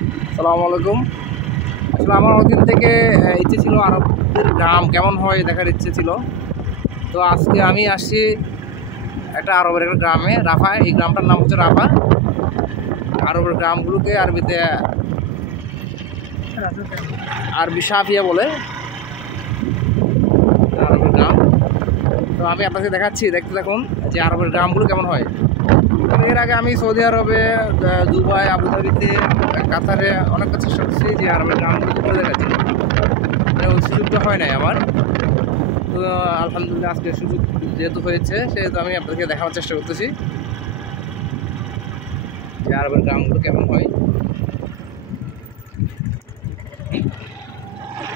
আসসালামু আলাইকুম। আসলে আমার অতীত থেকে ইচ্ছে ছিল আরবের গ্রাম কেমন হয় দেখার ইচ্ছে ছিল। তো আজকে আমি আসছি একটা আরবের একটা গ্রামে, রাফা। এই গ্রামটার নাম হচ্ছে রাফা। আরবের গ্রামগুলোকে আরবি সাফিয়া বলে, আরবের গ্রাম। তো আমি আপনাকে দেখাচ্ছি, দেখতে থাকুন যে আরবের গ্রামগুলো কেমন হয়। এর আগে আমি সৌদি আরবে, দুবাই, আবুধাবিতে, কাতারে অনেক চেষ্টা করছি যে আরবের গ্রামগুলো ঘুরে দেখাচ্ছি, ওই সুযোগটা হয় নাই আমার। তো আলহামদুলিল্লাহ আজকে সুযোগ যেহেতু হয়েছে, সেহেতু আমি আপনাদেরকে দেখানোর চেষ্টা করতেছি যে আরবের গ্রামগুলো কেমন হয়।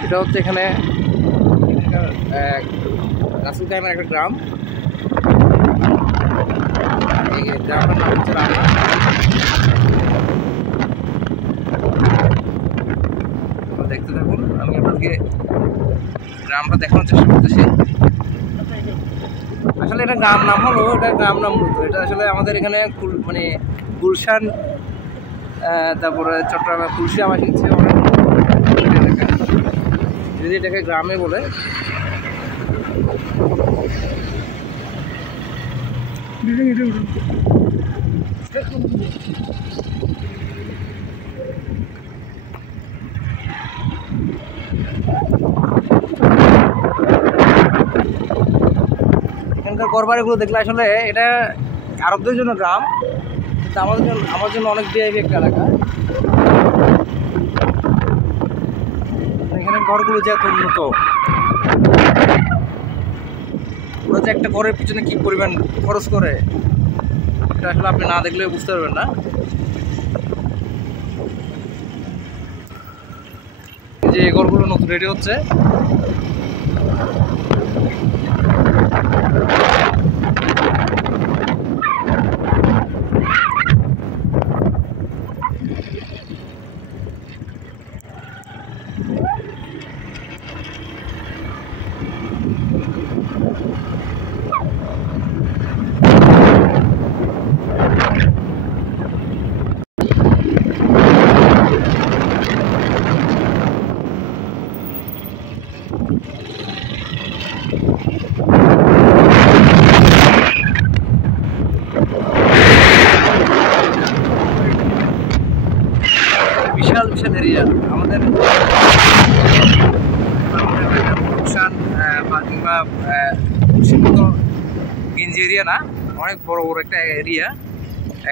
এটা হচ্ছে এখানে রাসুল কাইমের একটা গ্রাম। এই গ্রামটার নাম হচ্ছে রাফা। দেখতে থাকুন, আমি আপনাদেরকে গ্রামটা দেখানোর চেষ্টা করতেছি। আসলে এটা গ্রাম নাম হলো, এটা গ্রাম নাম মূলত এটা আসলে আমাদের এখানে মানে গুলশান, তারপরে চট্টগ্রামের তুলসী আমার শিখছে অনেক, যদি এটাকে গ্রামে বলে। এখানকার ঘরবাড়িগুলো দেখলে আসলে এটা আরবদের জন্য গ্রাম, কিন্তু আমার জন্য অনেক ভিআইপি একটা এলাকা। এখানে ঘরগুলো যে এত উন্নত, ওরা যে একটা ঘরের পিছনে কি পরিমাণ খরচ করে, এটা আসলে আপনি না দেখলে বুঝতে পারবেন না। যে ঘরগুলো নতুন রেডি হচ্ছে। বিশাল বিশাল এরিয়া আমাদের প্রোডাকশন কিংবা গেঞ্জি এরিয়া না, অনেক বড় বড় একটা এরিয়া,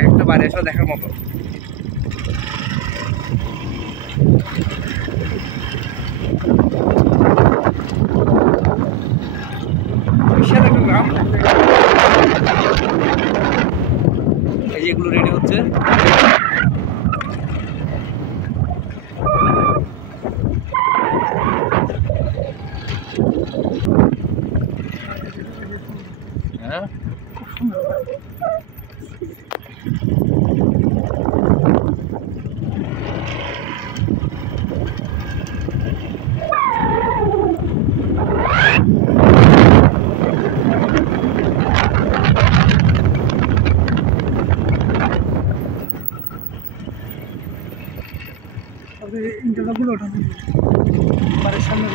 একটা বাড়ি আসলে দেখার মতো। বিশাল একটা গ্রাম। এই যেগুলো রেডি হচ্ছে, হ্যাঁ ইন্টারভিউ ওঠা বাড়ির সামনে।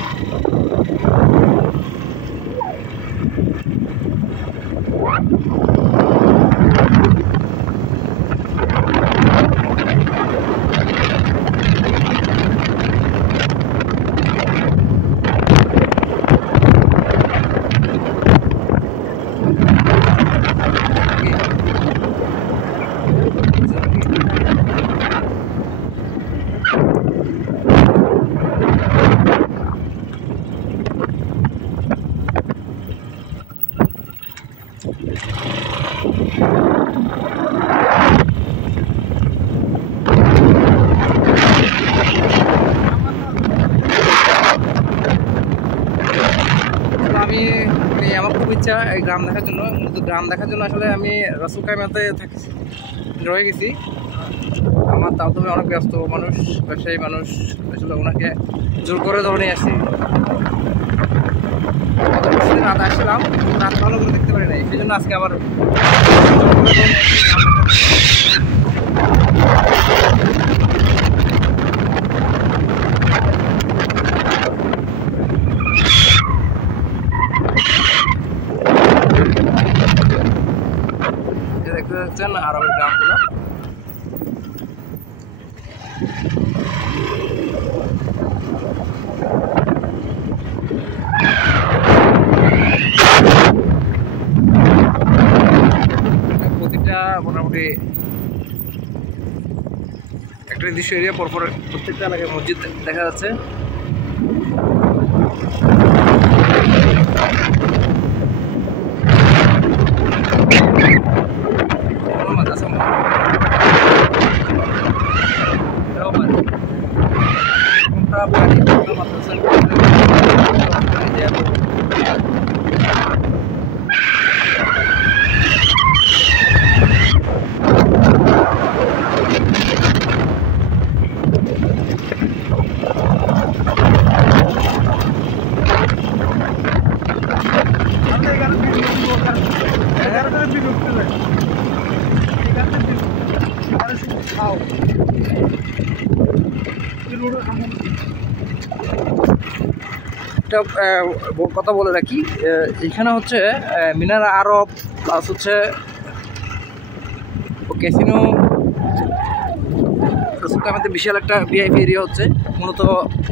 আমি আমার খুব ইচ্ছা এই গ্রাম দেখার জন্য। মূলত গ্রাম দেখার জন্য আসলে আমি রাসুল কাইমাতে রয়ে গেছি। আমার তাও তুমি অনেক ব্যস্ত মানুষ, ব্যবসায়ী মানুষ, আসলে ওনাকে জোর করে ধরে নিয়ে আসছি। রাত আসলাম, রাত ভালো করে দেখতে পারি নাই, সেই জন্য আজকে আবার প্রতিটা মোটামুটি একটা নির্দিষ্ট এরিয়া পরপর প্রত্যেকটা এলাকায় মসজিদ দেখা যাচ্ছে। একটা কথা বলে রাখি, এখানে হচ্ছে মিনার আরব প্লাস হচ্ছে ক্যাসিনো আমাদের বিশাল একটা ভিআইপি এরিয়া হচ্ছে। মূলত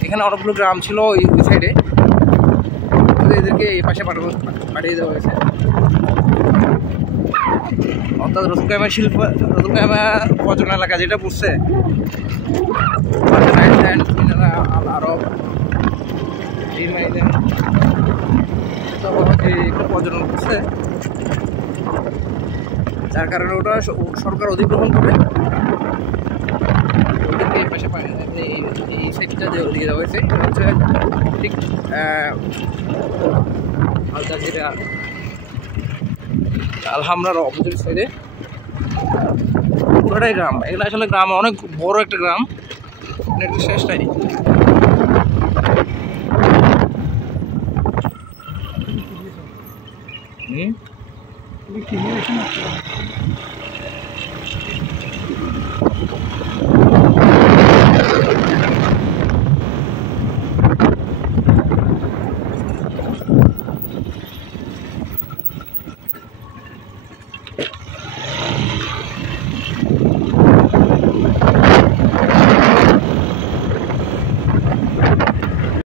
এখানে অনেকগুলো গ্রাম ছিল ওই সাইডে, এদেরকে এই পাশে পাঠিয়ে দেওয়া হয়েছে। অর্থাৎ রসুলকাইমা রসুলকাইমা পর্যটন এলাকা যেটা পড়ছে আরব পর্যটন করছে, যার কারণে ওটা সরকার অধিগ্রহণ করে ওদেরকে এই পাশে এই সাইডটা দিয়ে দেওয়া হয়েছে। এটা হচ্ছে ঠিক আল জাজিরা আলহামরার অপোজিট সাইডে পুরোটাই গ্রাম। এগুলো আসলে গ্রাম, অনেক বড় একটা গ্রাম, একটা শেষ নাই। হুম